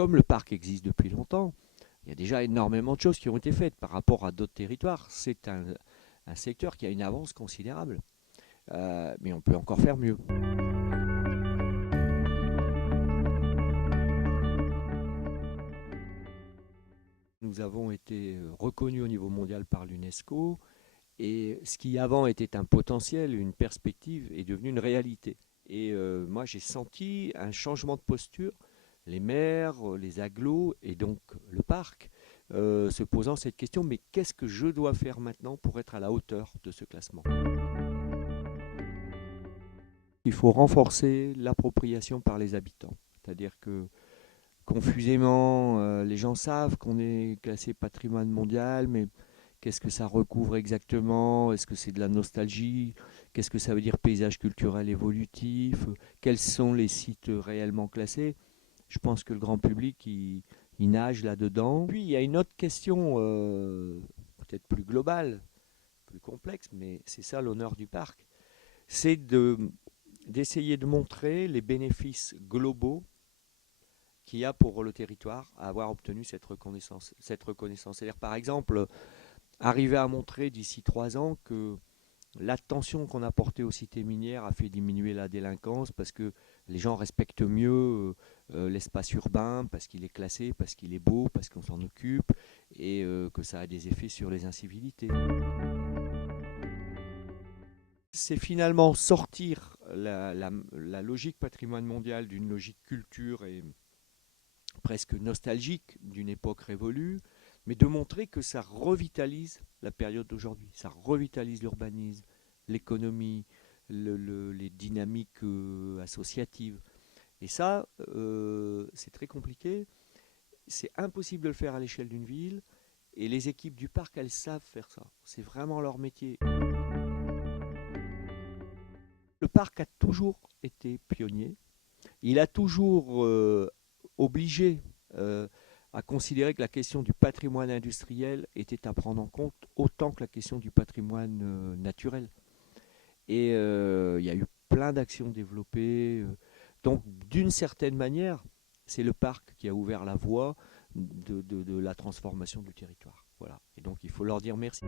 comme le parc existe depuis longtemps, il y a déjà énormément de choses qui ont été faites par rapport à d'autres territoires. C'est un secteur qui a une avance considérable. Mais on peut encore faire mieux. Nous avons été reconnus au niveau mondial par l'UNESCO et ce qui avant était un potentiel, une perspective, est devenu une réalité. Et moi j'ai senti un changement de posture, les maires, les agglos et donc le parc se posant cette question, mais qu'est-ce que je dois faire maintenant pour être à la hauteur de ce classement? Il faut renforcer l'appropriation par les habitants. C'est-à-dire que confusément, les gens savent qu'on est classé patrimoine mondial, mais qu'est-ce que ça recouvre exactement? Est-ce que c'est de la nostalgie? Qu'est-ce que ça veut dire paysage culturel évolutif? Quels sont les sites réellement classés? Je pense que le grand public, il nage là-dedans. Puis il y a une autre question, peut-être plus globale, plus complexe, mais c'est ça l'honneur du parc. C'est d'essayer de montrer les bénéfices globaux qu'il y a pour le territoire à avoir obtenu cette reconnaissance. C'est-à-dire, par exemple, arriver à montrer d'ici 3 ans que l'attention qu'on a portée aux cités minières a fait diminuer la délinquance parce que les gens respectent mieux l'espace urbain, parce qu'il est classé, parce qu'il est beau, parce qu'on s'en occupe, et que ça a des effets sur les incivilités. C'est finalement sortir la logique patrimoine mondial d'une logique culture et presque nostalgique d'une époque révolue, mais de montrer que ça revitalise la période d'aujourd'hui, ça revitalise l'urbanisme, l'économie, les dynamiques associatives. Et ça, c'est très compliqué, c'est impossible de le faire à l'échelle d'une ville, et les équipes du parc, elles savent faire ça. C'est vraiment leur métier. Le parc a toujours été pionnier. Il a toujours obligé à considérer que la question du patrimoine industriel était à prendre en compte autant que la question du patrimoine naturel. Et il y a eu plein d'actions développées. Donc, d'une certaine manière, c'est le parc qui a ouvert la voie de la transformation du territoire. Voilà. Et donc, il faut leur dire merci.